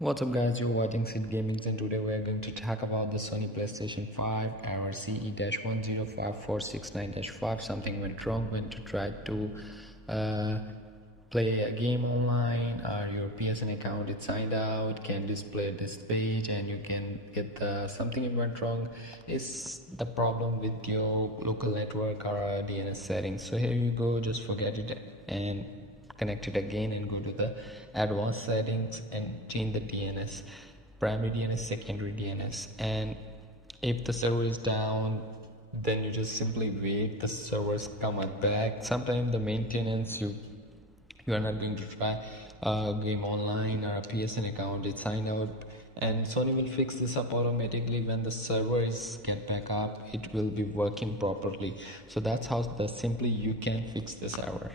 What's up guys, you're watching Sid Gaming and today we're going to talk about the Sony PlayStation 5 error CE-105469-5. Something went wrong when you tried to play a game online, or your PSN account is signed out, can display this page and you can get something went wrong. Is the problem with your local network or DNS settings. So here you go, just forget it and connect it again and go to the advanced settings and change the DNS, primary DNS, secondary DNS. And if the server is down, then you just simply wait the servers come back. Sometimes the maintenance, you are not going to try a game online or a PSN account is signed out, and Sony will fix this up automatically. When the servers get back up, it will be working properly. So that's how simply you can fix this error.